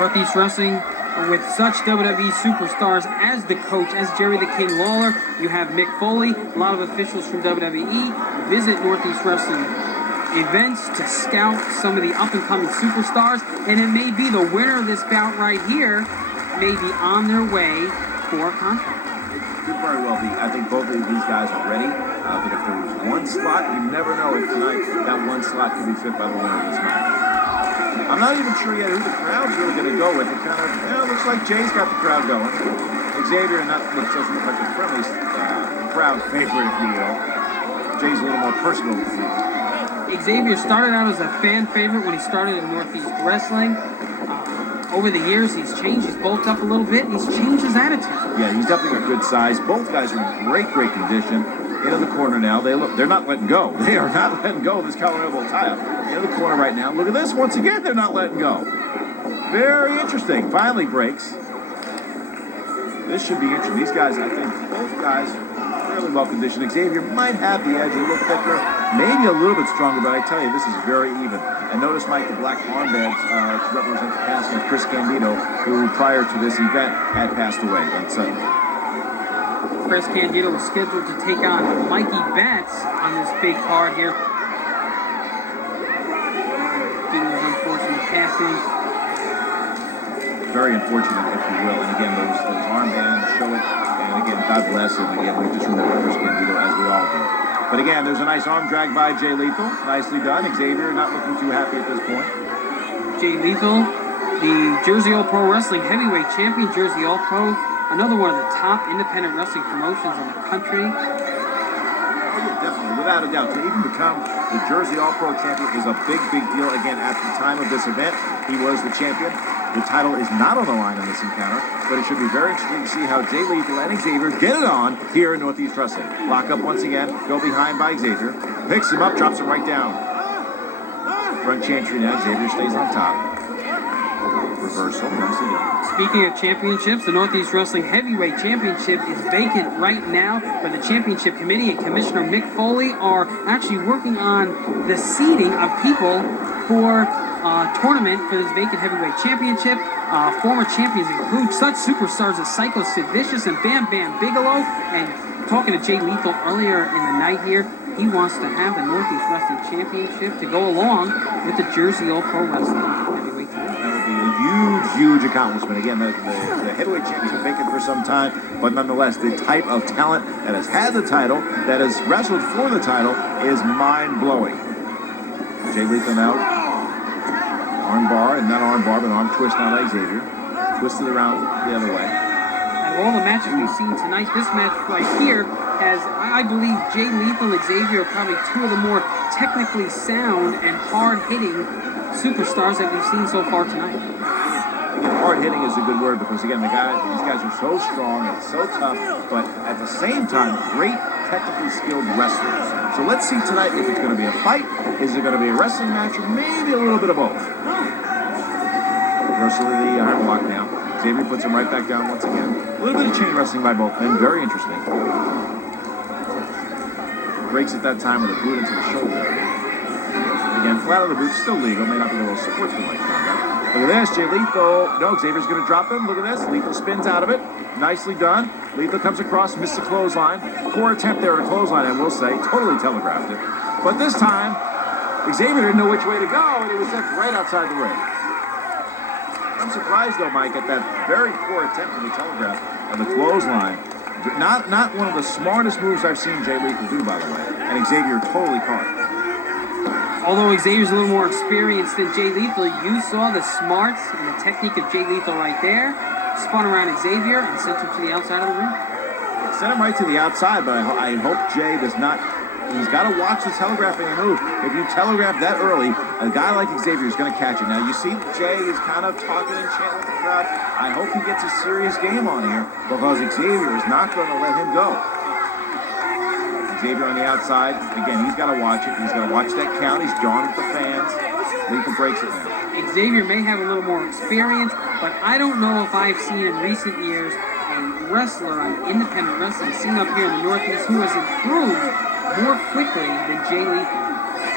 Northeast Wrestling with such WWE superstars as the coach, as Jerry the King Lawler. You have Mick Foley. A lot of officials from WWE visit Northeast Wrestling events to scout some of the up-and-coming superstars, and it may be the winner of this bout right here may be on their way for a contract. It could very well be. I think both of these guys are ready, but if there was one slot, you never know if tonight that one slot could be fit by the winner of this match. I'm not even sure yet who the crowd's really going to go with. It kind of looks like Jay's got the crowd going. Xavier doesn't look like the friendliest crowd favorite, if you will. Jay's a little more personal with you. Xavier started out as a fan favorite when he started in Northeast Wrestling. Over the years, he's changed. He's bulked up a little bit, and he's changed his attitude. Yeah, he's definitely got good size. Both guys are in great condition. Into the corner now. They're not letting go. They are not letting go of this Colorado title. Into the corner right now. Look at this. Once again, they're not letting go. Very interesting. Finally breaks. This should be interesting. These guys, I think, both guys fairly well conditioned. Xavier might have the edge, a little thicker, maybe a little bit stronger, but I tell you, this is very even. And notice, Mike, the black armbands to represent the passing of Chris Candido, who prior to this event had passed away on Sunday. Chris Candido was scheduled to take on Mikey Batts on this big card here. Candido's unfortunate passing. Very unfortunate, if you will. And again, those armbands show it. And again, God bless him. Again, we just remember Chris Candido, as we all do. But again, there's a nice arm drag by Jay Lethal. Nicely done. Xavier not looking too happy at this point. Jay Lethal, the Jersey All Pro Wrestling Heavyweight Champion, Jersey All Pro, another one of the top independent wrestling promotions in the country. Oh, yeah, definitely, without a doubt. To even become the Jersey All Pro Champion is a big deal. Again, at the time of this event, he was the champion. The title is not on the line in this encounter, but it should be very interesting to see how Jay Lethal and Xavier get it on here in Northeast Wrestling. Lock up once again, go behind by Xavier, picks him up, drops him right down. Front chantry now, Xavier stays on top. Reversal, nicely done. Speaking of championships, the Northeast Wrestling Heavyweight Championship is vacant right now, but the Championship Committee and Commissioner Mick Foley are actually working on the seating of people for tournament for this vacant heavyweight championship. Former champions include such superstars as Psycho Sid Vicious and Bam Bam Bigelow. And talking to Jay Lethal earlier in the night here, he wants to have the Northeast Wrestling Championship to go along with the Jersey All Pro Wrestling Heavyweight Championship. That would be a huge accomplishment. Again, the heavyweight championship vacant for some time, but nonetheless, the type of talent that has had the title, that has wrestled for the title, is mind-blowing. Jay Lethal now. Arm bar, and not arm bar, but arm twist now by Xavier. Twisted around the other way. Out of all the matches we've seen tonight, this match right here has, I believe, Jay Lethal and Xavier are probably two of the more technically sound and hard-hitting superstars that we've seen so far tonight. Hard-hitting is a good word because, again, these guys are so strong and so tough, but at the same time, great technically skilled wrestlers. So let's see tonight if it's going to be a fight, is it going to be a wrestling match, or maybe a little bit of both. Reversal of the hammerlock now. Xavier puts him right back down once again. A little bit of chain wrestling by both men, very interesting. Breaks at that time with a boot into the shoulder. Again, flat on the boot, still legal, may not be a little sportsmanlike conduct. Look at this, Jay Lethal. No, Xavier's going to drop him. Look at this. Lethal spins out of it. Nicely done. Lethal comes across, missed the clothesline. Poor attempt there at a clothesline, I will say. Totally telegraphed it. But this time, Xavier didn't know which way to go, and he was sent right outside the ring. I'm surprised, though, Mike, at that very poor attempt in the telegraph and the clothesline. Not one of the smartest moves I've seen Jay Lethal do, by the way. And Xavier totally caught it. Although Xavier's a little more experienced than Jay Lethal, you saw the smarts and the technique of Jay Lethal right there. Spun around Xavier and sent him to the outside of the ring. Sent him right to the outside, but I hope Jay does not. He's got to watch the telegraphing move. If you telegraph that early, a guy like Xavier is going to catch it. Now, you see Jay is kind of talking and chanting with the crowd. I hope he gets a serious game on here because Xavier is not going to let him go. Xavier on the outside. Again, he's got to watch it. He's got to watch that count. He's jawing with the fans. Lethal breaks it now. Xavier may have a little more experience, but I don't know if I've seen in recent years a wrestler on independent wrestling seen up here in the Northeast who has improved more quickly than Jay Lethal.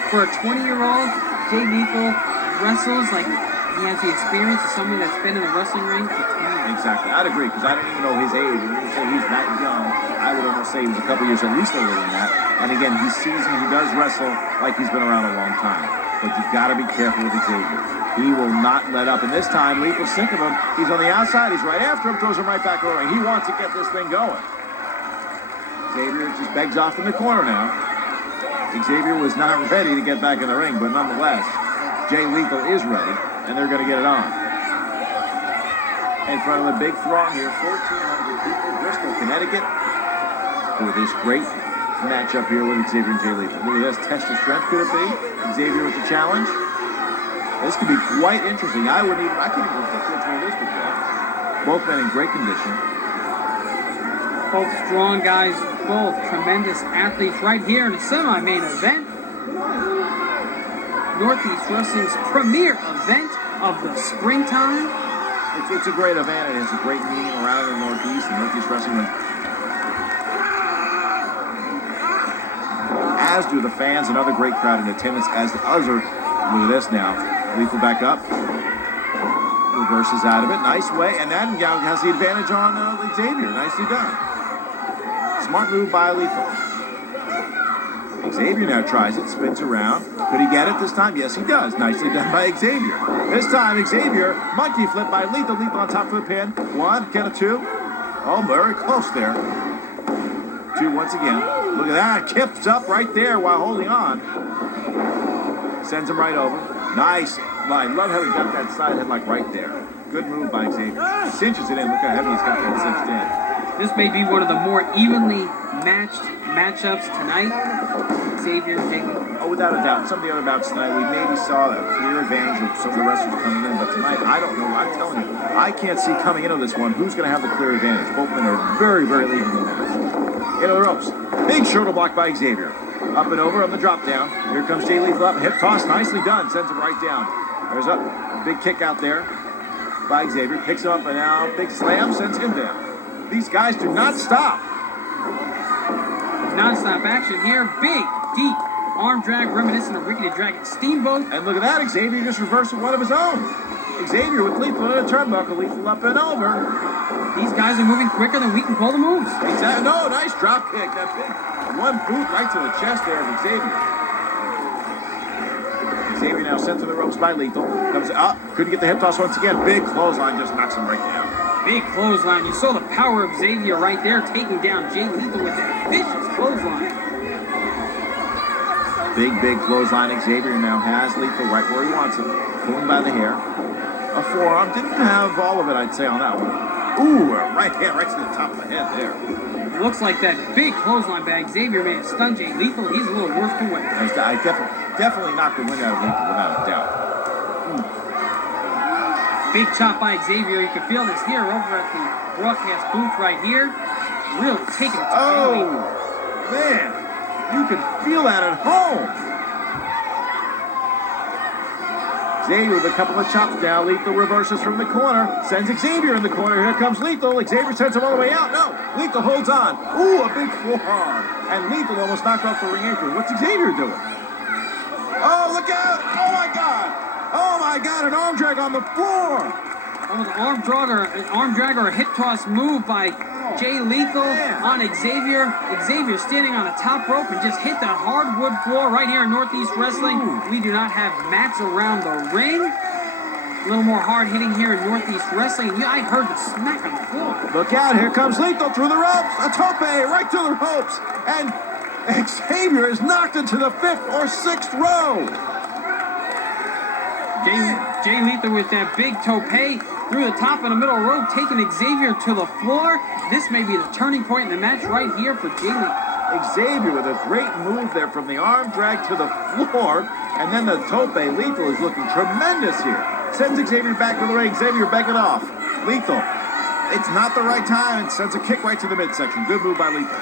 For a 20-year-old, Jay Lethal wrestles like he he has the experience of someone that's been in the wrestling ring for 20 years. Exactly. I'd agree, because I don't even know his age. When you say he's that young, I would almost say he's a couple years at least older than that. And again, he's seasoned. He does wrestle like he's been around a long time. But you've got to be careful with Xavier. He will not let up. And this time, Lethal's sick of him. He's on the outside. He's right after him. Throws him right back over. He wants to get this thing going. Xavier just begs off in the corner now. Xavier was not ready to get back in the ring, but nonetheless, Jay Lethal is ready, and they're going to get it on. In front of a big throng here, 1,400 people, Bristol, Connecticut, for this great matchup here with Xavier and Jay Lethal. Look at this, test of strength could it be? Xavier with the challenge. This could be quite interesting. I can't even predict which one this would go. Both men in great condition. Both strong guys, both tremendous athletes right here in the semi-main event. Northeast Wrestling's premier event of the springtime. It's a great event, and it's a great meeting around the Northeast and Northeast Wrestling. As do the fans, another great crowd in attendance, as the other. Look at this now. Lethal back up. Reverses out of it. Nice way. And then has the advantage on Xavier. Nicely done. Smart move by Lethal. Xavier now tries it, spins around. Could he get it this time? Yes, he does. Nicely done by Xavier. This time, Xavier, monkey flip by Lethal. Lethal on top of the pin. One, get a two. Oh, very close there. Two once again. Look at that. Kips up right there while holding on. Sends him right over. Nice. I love how he got that side head like right there. Good move by Xavier. Cinches it in. Look how heavy he's got that cinched in. This may be one of the more evenly matched matchups tonight. Xavier taking. Oh, without a doubt. Some of the other bouts tonight, we maybe saw a clear advantage of some of the wrestlers coming in, but tonight, I don't know. I'm telling you, I can't see coming into this one who's going to have the clear advantage. Both men are very, very evenly matched. Into the ropes. Big shoulder block by Xavier. Up and over on the drop down. Here comes Jay Lethal up. Hip toss. Nicely done. Sends him right down. There's a big kick out there by Xavier. Picks him up and now big slam. Sends him down. These guys do not stop. Non-stop action here. Big, deep arm drag reminiscent of Ricky the Dragon Steamboat. And look at that. Xavier just reversed one of his own. Xavier with Lethal in a turnbuckle. Lethal up and over. These guys are moving quicker than we can pull the moves. Exactly. No, nice drop kick. That big one boot right to the chest there of Xavier. Xavier now sent to the ropes by Lethal. Comes up. Couldn't get the hip toss once again. Big clothesline just knocks him right down. Big clothesline. You saw the power of Xavier right there, taking down Jay Lethal with that vicious clothesline. Big clothesline. Xavier now has Lethal right where he wants him. Pulling by the hair. A forearm. Didn't have all of it, I'd say, on that one. Ooh, a right hand right to the top of the head there. Looks like that big clothesline by Xavier may have stunned Jay Lethal. He's a little worse to win. I definitely knocked the wind out of Lethal without a doubt. Big chop by Xavier. You can feel this here over at the broadcast booth right here. Really taking it to Oh, man. You can feel that at home. Xavier with a couple of chops down. Lethal reverses from the corner. Sends Xavier in the corner. Here comes Lethal. Xavier sends him all the way out. No. Lethal holds on. Ooh, a big forearm. And Lethal almost knocked off the ring apron. What's Xavier doing? Oh, look out. Oh, my God. Oh, my God. An arm drag on the floor. Oh, an arm drag or a hip toss move by Jay Lethal on Xavier. Xavier standing on the top rope and just hit that hardwood floor right here in Northeast Wrestling. We do not have mats around the ring. A little more hard hitting here in Northeast Wrestling. Yeah, I heard the smack on the floor. Look out, here comes Lethal through the ropes. A tope right to the ropes. And Xavier is knocked into the 5th or 6th row. Jay Lethal with that big tope through the top and the middle rope, taking Xavier to the floor. This may be the turning point in the match right here for Jay Lethal. Xavier with a great move there from the arm drag to the floor. And then the tope. Lethal is looking tremendous here. Sends Xavier back to the ring. Xavier begging off. Lethal. It's not the right time. It sends a kick right to the midsection. Good move by Lethal.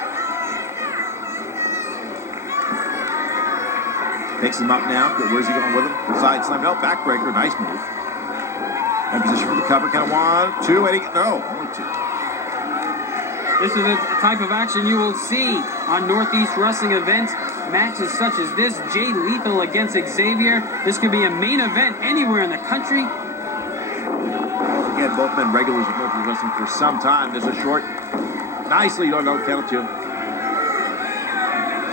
Takes him up now. Where's he going with him? Side slam. No, backbreaker. Nice move. In position for the cover. Count 1, 2, and only 2. This is the type of action you will see on Northeast Wrestling events. Matches such as this, Jay Lethal against Xavier. This could be a main event anywhere in the country. again, both men regulars of Northeast Wrestling for some time. There's a short, nicely done, no count two.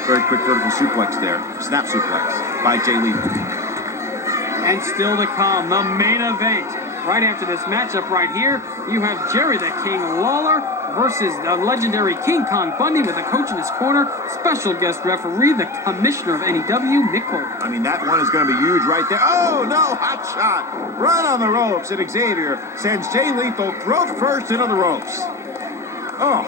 Very quick vertical suplex there. Snap suplex by Jay Lethal. And still to come, the main event. Right after this matchup right here, you have Jerry the King Lawler versus the legendary King Kong Bundy with a coach in his corner. Special guest referee, the commissioner of NEW, Mick Foley. I mean, that one is going to be huge right there. Oh, no, hot shot. Right on the ropes, and Xavier sends Jay Lethal throat first into the ropes. Oh,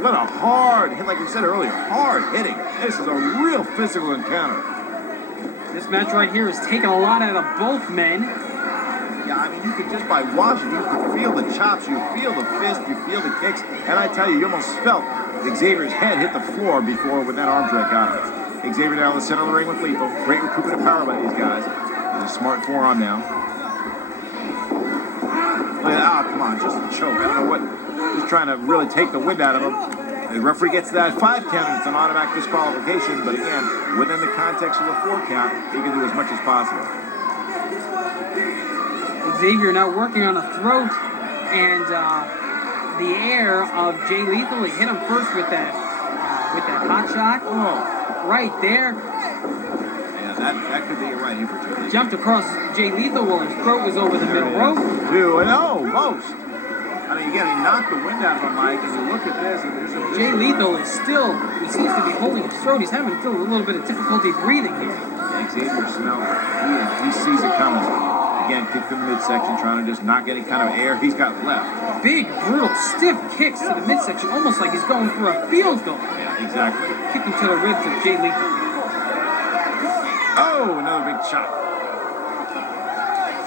what a hard hit, like we said earlier, hard hitting. This is a real physical encounter. This match right here is taking a lot out of both men. Yeah, I mean, you could just by watching, you could feel the chops, you feel the fist, you feel the kicks, and I tell you, you almost felt Xavier's head hit the floor before when that arm drag got him. Xavier down the center of the ring with Lethal. Great recuperative power by these guys. And a smart forearm now. Look at that, come on, just a choke. I don't know what, just trying to really take the wind out of him. The referee gets that 5 count, and it's an automatic disqualification, but again, within the context of the 4 count, he can do as much as possible. Xavier now working on a throat, and the air of Jay Lethal. He hit him first with that hot shot. Oh, right there. Yeah, that could be it right here for Jay Lethal. Jumped across Jay Lethal while his throat was over the middle rope. Two and almost. I mean, again, he knocked the wind out of him, Mike, and you look at this, and there's a... Jay Lethal is still, he seems to be holding his throat. He's having a little bit of difficulty breathing here. Yeah, Xavier smells it. He sees it coming. Again, kicked in the midsection, trying to just not get any kind of air he's got left. Big, brutal, stiff kicks to the midsection, almost like he's going for a field goal. Yeah, exactly. Kicking to the ribs of Jay Lethal. Oh, another big shot.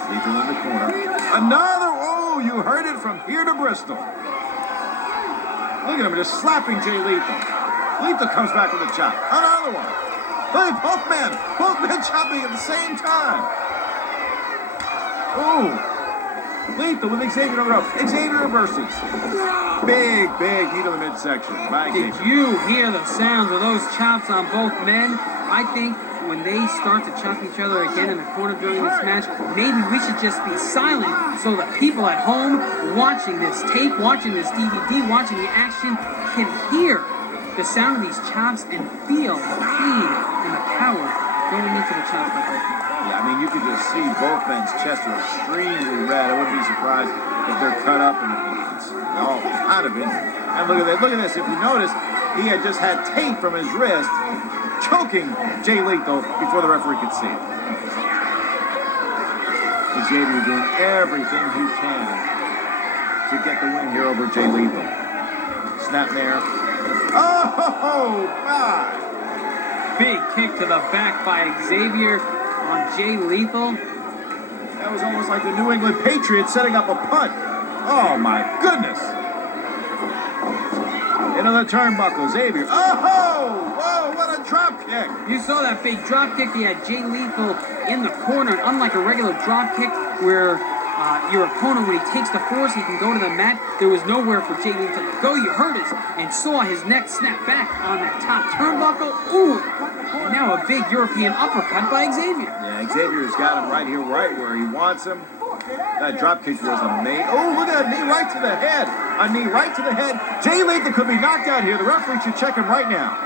Lethal in the corner. Another, oh, you heard it from here to Bristol. Look at him, just slapping Jay Lethal. Lethal comes back with a chop. Another one. Look at both men chopping at the same time. Oh, Lethal with Xavier on the rope. Xavier reverses. Big knee to the midsection. Did you hear the sounds of those chops on both men? I think when they start to chop each other again in the corner during this match, maybe we should just be silent so that people at home watching this tape, watching this DVD, watching the action can hear the sound of these chops and feel the pain and the power going into the chops by both men. Yeah, I mean, you could just see both men's chests are extremely red. I wouldn't be surprised if they're cut up and it's all kind of injured. And look at that. Look at this. If you notice, he had just had tape from his wrist choking Jay Lethal before the referee could see it. Xavier doing everything he can to get the win here over Jay Lethal. Snap there. Oh, my. Big kick to the back by Xavier on Jay Lethal. That was almost like the New England Patriots setting up a punt. Oh, my goodness. Into the turnbuckle, Xavier. Oh, whoa, what a drop kick. You saw that big drop kick. He had Jay Lethal in the corner. And unlike a regular drop kick where your opponent, when he takes the force, he can go to the mat, there was nowhere for Jay Lethal to go. You heard it and saw his neck snap back on that top turnbuckle. Ooh, and now a big European uppercut by Xavier. Yeah, Xavier's got him right here, right where he wants him. That drop kick was amazing. Oh, look at that knee right to the head. A knee right to the head. Jay Lethal could be knocked out here. The referee should check him right now.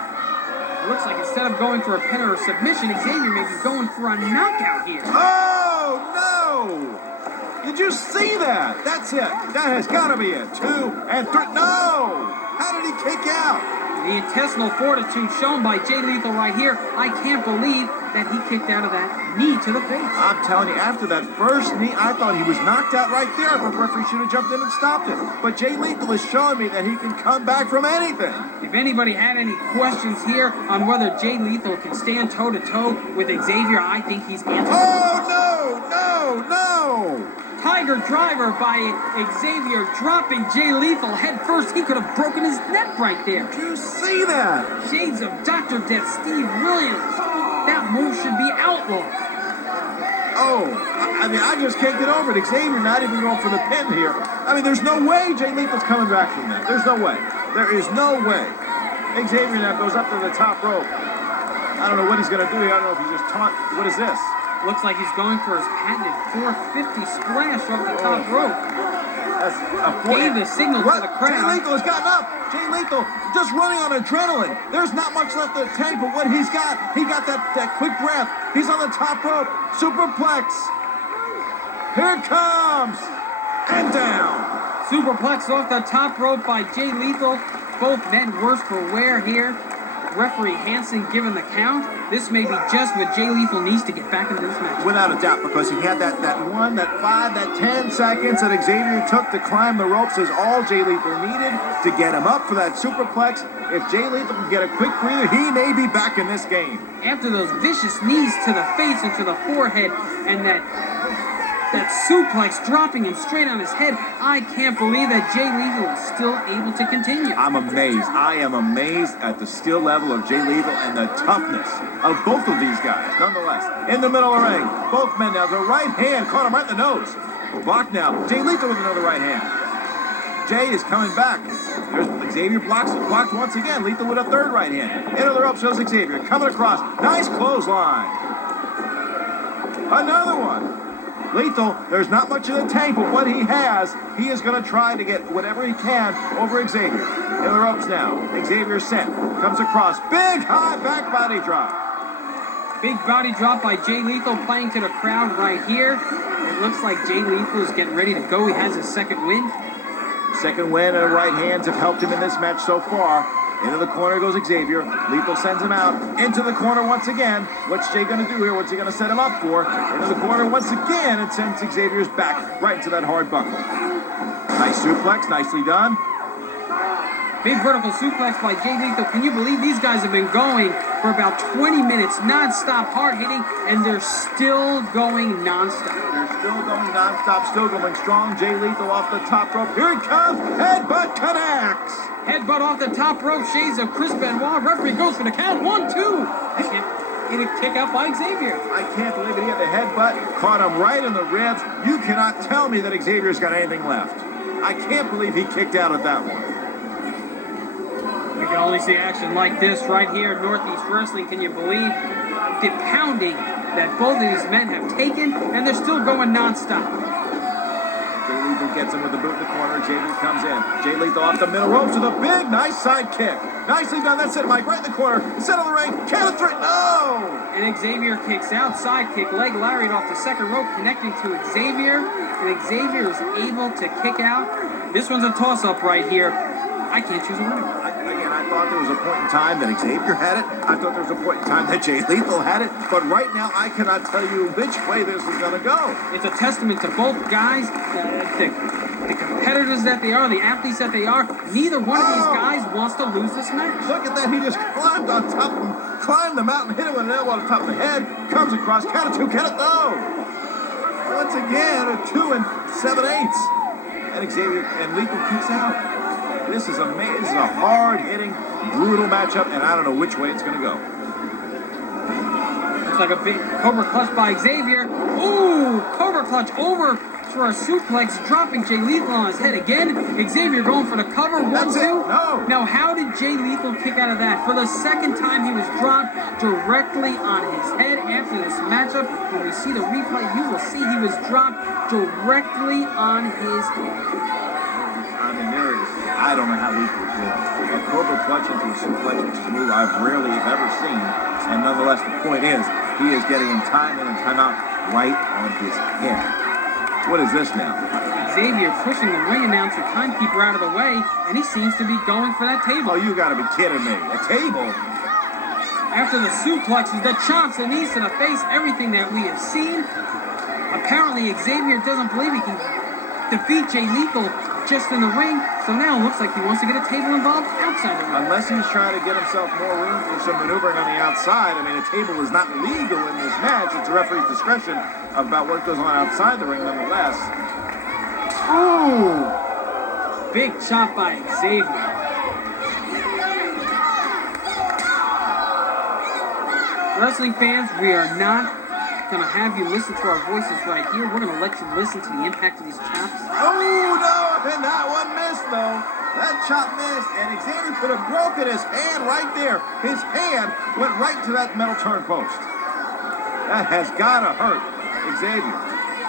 It looks like instead of going for a pin or a submission, Xavier may be going for a knockout here. Oh, no! Did you see that? That's it. That has got to be it. 2 and 3. No! How did he kick out? The intestinal fortitude shown by Jay Lethal right here. I can't believe that he kicked out of that knee to the face. I'm telling you, after that first knee, I thought he was knocked out right there. I thought the referee should have jumped in and stopped it. But Jay Lethal is showing me that he can come back from anything. If anybody had any questions here on whether Jay Lethal can stand toe-to-toe with Xavier, I think he's answered. Oh, no! Tiger driver by Xavier, dropping Jay Lethal head first. He could have broken his neck right there. Did you see that? Shades of Dr. Death, Steve Williams. That move should be outlawed. Oh, I mean, I just can't get over it. Xavier not even going for the pin here. I mean, there's no way Jay Lethal's coming back from that. There's no way. There is no way. Xavier now goes up to the top rope. I don't know what he's going to do here. I don't know if he's just taunt. What is this? Looks like he's going for his patented 450 splash off the top rope. That's Gave the signal to the Jay crowd. Lethal has gotten up. Jay Lethal just running on adrenaline. There's not much left in the tank, but what he's got, he got that quick breath. He's on the top rope. Superplex. Here it comes. And down. Superplex off the top rope by Jay Lethal. Both men worse for wear here. Referee Hansen giving the count. This may be just what Jay Lethal needs to get back into this match. Without a doubt, because he had that 1, that 5, that 10 seconds that Xavier took to climb the ropes is all Jay Lethal needed to get him up for that superplex. If Jay Lethal can get a quick breather, he may be back in this game. After those vicious knees to the face and to the forehead and that suplex dropping him straight on his head, I can't believe that Jay Lethal is still able to continue. I'm amazed. I am amazed at the skill level of Jay Lethal and the toughness of both of these guys. Nonetheless, in the middle of the ring, both men now. The right hand caught him right in the nose. Blocked now. Jay Lethal with another right hand. Jay is coming back. There's Xavier blocked once again. Lethal with a third right hand. Into the ropes goes Xavier. Coming across. Nice clothesline. Another one. Lethal, there's not much in the tank, but what he has, he is going to try to get whatever he can over Xavier. In the ropes now. Xavier sent. Comes across. Big high back body drop. Big body drop by Jay Lethal playing to the crowd right here. It looks like Jay Lethal is getting ready to go. He has his second win. Second win and right hands have helped him in this match so far. Into the corner goes Xavier. Lethal sends him out. Into the corner once again. What's Jay going to do here? What's he going to set him up for? Into the corner once again and sends Xavier's back right into that hard buckle. Nice suplex. Nicely done. Big vertical suplex by Jay Lethal. Can you believe these guys have been going for about 20 minutes, non-stop hard hitting, and they're still going non-stop. They're still going non-stop, still going strong. Jay Lethal off the top rope. Here it comes. Headbutt connects. Headbutt off the top rope. Shades of Chris Benoit. Referee goes for the count. 1, 2. And a kick out by Xavier. I can't believe it. He had the headbutt. Caught him right in the ribs. You cannot tell me that Xavier's got anything left. I can't believe he kicked out at that one. You can only see action like this right here at Northeast Wrestling. Can you believe the pounding that both of these men have taken? And they're still going non-stop. Jay Lethal gets him with the boot in the corner. Jay Lethal comes in. Jay Lethal off the middle ropes with a big, nice side kick. Nicely done. That's it, Mike. Right in the corner. Center of the ring. Count of 3. No! And Xavier kicks out. Side kick. Leg lariat off the second rope, connecting to Xavier. And Xavier is able to kick out. This one's a toss-up right here. I can't choose a winner. I thought there was a point in time that Xavier had it. I thought there was a point in time that Jay Lethal had it. But right now, I cannot tell you which way this is going to go. It's a testament to both guys, the competitors that they are, the athletes that they are. Neither one of these guys wants to lose this match. Look at that. He just climbed on top of him, climbed the mountain, hit him with an elbow on the top of the head, comes across, count of 2, count it, no! Once again, a 2 7/8. And Xavier and Lethal kicks out. This is amazing. This is a hard-hitting, brutal matchup, and I don't know which way it's going to go. Looks like a big Cobra Clutch by Xavier. Ooh, Cobra Clutch over for a suplex, dropping Jay Lethal on his head again. Xavier going for the cover. 1, 2. No. Now, how did Jay Lethal kick out of that? For the second time, he was dropped directly on his head after this matchup. When we see the replay, you will see he was dropped directly on his head. I mean, I don't know how Lethal is doing it. A Cobra Clutch into a suplex, which is a move I've rarely ever seen. And nonetheless, the point is, he is getting him time in and time out right on his head. What is this now? Xavier pushing the ring announcer timekeeper out of the way, and he seems to be going for that table. Oh, you gotta be kidding me. A table? After the suplexes, the chops, the knees to the face, everything that we have seen. Apparently, Xavier doesn't believe he can defeat Jay Lethal just in the ring, so now it looks like he wants to get a table involved outside the ring. Unless he's trying to get himself more room for some maneuvering on the outside. I mean, a table is not legal in this match. It's the referee's discretion about what goes on outside the ring, nonetheless. Oh! Big chop by Xavier. Wrestling fans, we are not going to have you listen to our voices right here. We're going to let you listen to the impact of these chops. Oh, no! And that one missed, though. That chop missed, and Xavier could have broken his hand right there. His hand went right to that metal turn post. That has got to hurt Xavier.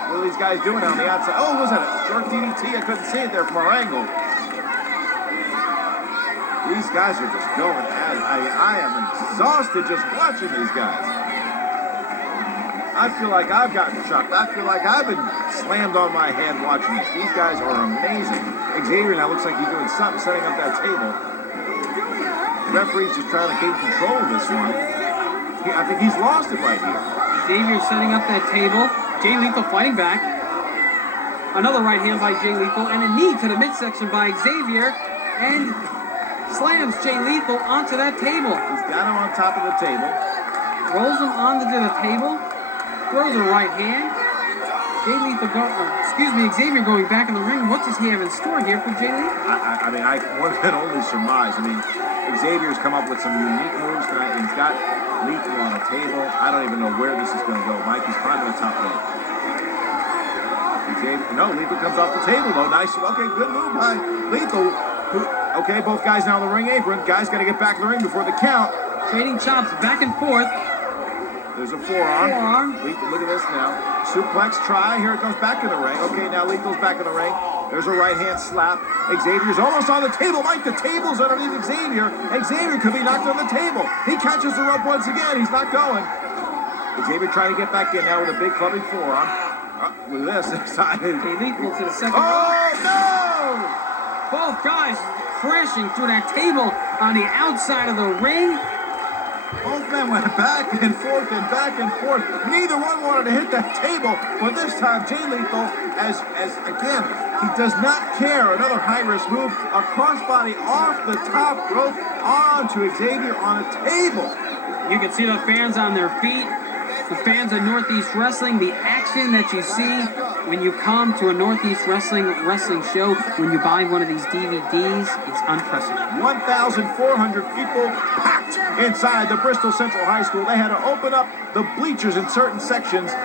What are these guys doing on the outside? Oh, was that a short DDT? I couldn't see it there from our angle. These guys are just going at it. I am exhausted just watching these guys. I feel like I've gotten shocked. I feel like I've been slammed on my head watching this. These guys are amazing. Xavier now looks like he's doing something, setting up that table. The referee's just trying to gain control of this one. I think he's lost it right here. Xavier setting up that table. Jay Lethal fighting back. Another right hand by Jay Lethal and a knee to the midsection by Xavier, and slams Jay Lethal onto that table. He's got him on top of the table. Rolls him onto the table. Throws a right hand. Jay Lethal, Xavier going back in the ring. What does he have in store here for Jay Lethal? I mean, one can only surmise. I mean, Xavier's come up with some unique moves tonight. He's got Lethal on a table. I don't even know where this is going to go. Mike, he's climbing the top rope. Lethal comes off the table, though. Nice. Okay, good move by Lethal. Okay, both guys now in the ring apron. Guys got to get back in the ring before the count. Trading chops back and forth. There's a forearm. Lethal, look at this now. Suplex try. Here it comes back in the ring. Okay, now Lethal's back in the ring. There's a right hand slap. Xavier's almost on the table. Mike, the table's underneath Xavier. Xavier could be knocked on the table. He catches the rope once again. He's not going. Xavier trying to get back in now with a big clubbing forearm. With this side. Jay Lethal to the second. Oh, no! Both guys crashing through that table on the outside of the ring. Both men went back and forth and back and forth. Neither one wanted to hit that table, but this time Jay Lethal, as again, he does not care. Another high-risk move, a crossbody off the top rope onto Xavier on a table. You can see the fans on their feet. The fans of Northeast Wrestling, the action that you see when you come to a Northeast Wrestling show, when you buy one of these DVDs, it's unprecedented. 1,400 people packed inside the Bristol Central High School. They had to open up the bleachers in certain sections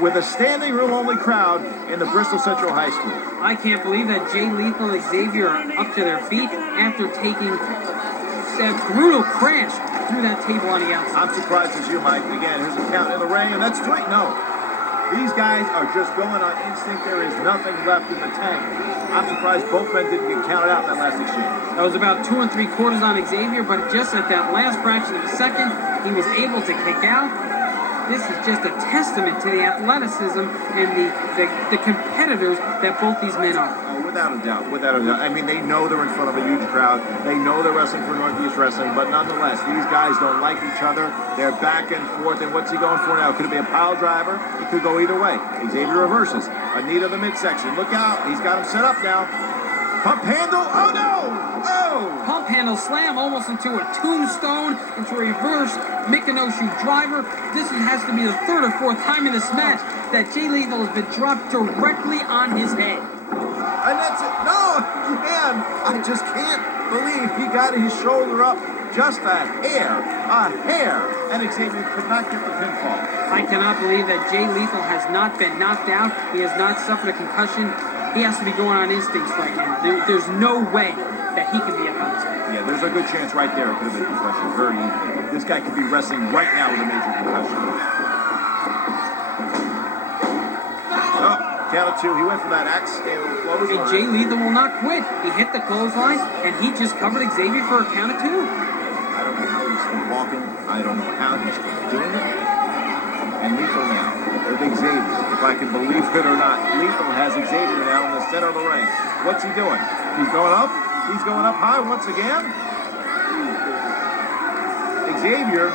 with a standing room only crowd in the Bristol Central High School. I can't believe that Jay Lethal and Xavier are up to their feet after taking that brutal crash through that table on the outside. I'm surprised as you, Mike. Again, here's a count in the ring, and that's 3. No. These guys are just going on instinct. There is nothing left in the tank. I'm surprised both men didn't get counted out in that last exchange. That was about 2 3/4 on Xavier, but just at that last fraction of a second, he was able to kick out. This is just a testament to the athleticism and the competitors that both these men are. Oh, without a doubt, without a doubt. I mean, they know they're in front of a huge crowd. They know they're wrestling for Northeast Wrestling, but nonetheless, these guys don't like each other. They're back and forth, and what's he going for now? Could it be a pile driver? It could go either way. Xavier reverses. A knee to the midsection. Look out. He's got him set up now. Pump handle. Oh, no! Oh! Pump handle slam almost into a tombstone, into a reverse Mikonoshi driver. This has to be the 3rd or 4th time in this match that Jay Lethal has been dropped directly on his head. And that's it. No! Man, I just can't believe he got his shoulder up just a hair, and Xavier could not get the pinfall. I cannot believe that Jay Lethal has not been knocked out. He has not suffered a concussion. He has to be going on instincts right now. There's no way that he can be up on his head. Yeah, there's a good chance right there it could have been concussion. Very easy. This guy could be wrestling right now with a major concussion. Oh, count of 2. He went for that axe handle clothesline. And Jay Lethal will not quit. He hit the clothesline, and he just covered Xavier for a count of 2. I don't know how he's walking. I don't know how he's doing it. And Lethal now with Xavier. If I can believe it or not, Lethal has Xavier now in the center of the ring. What's he doing? He's going up. He's going up high once again. Xavier,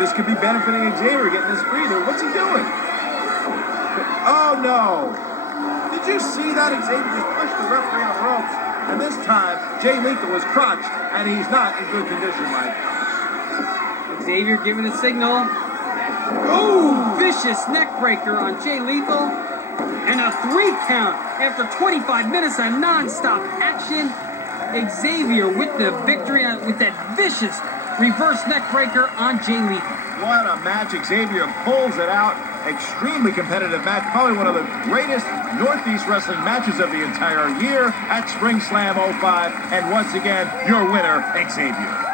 this could be benefiting Xavier getting this breather. What's he doing? Oh, no. Did you see that? Xavier just pushed the referee on the ropes. And this time, Jay Lethal was crotched, and he's not in good condition, Mike. Xavier giving a signal. Oh, vicious neck breaker on Jay Lethal. And a 3 count after 25 minutes of non-stop action. Xavier with the victory with that vicious reverse neck breaker on Jay Lethal. What a match. Xavier pulls it out. Extremely competitive match. Probably one of the greatest Northeast Wrestling matches of the entire year at Spring Slam 05. And once again, your winner, Xavier.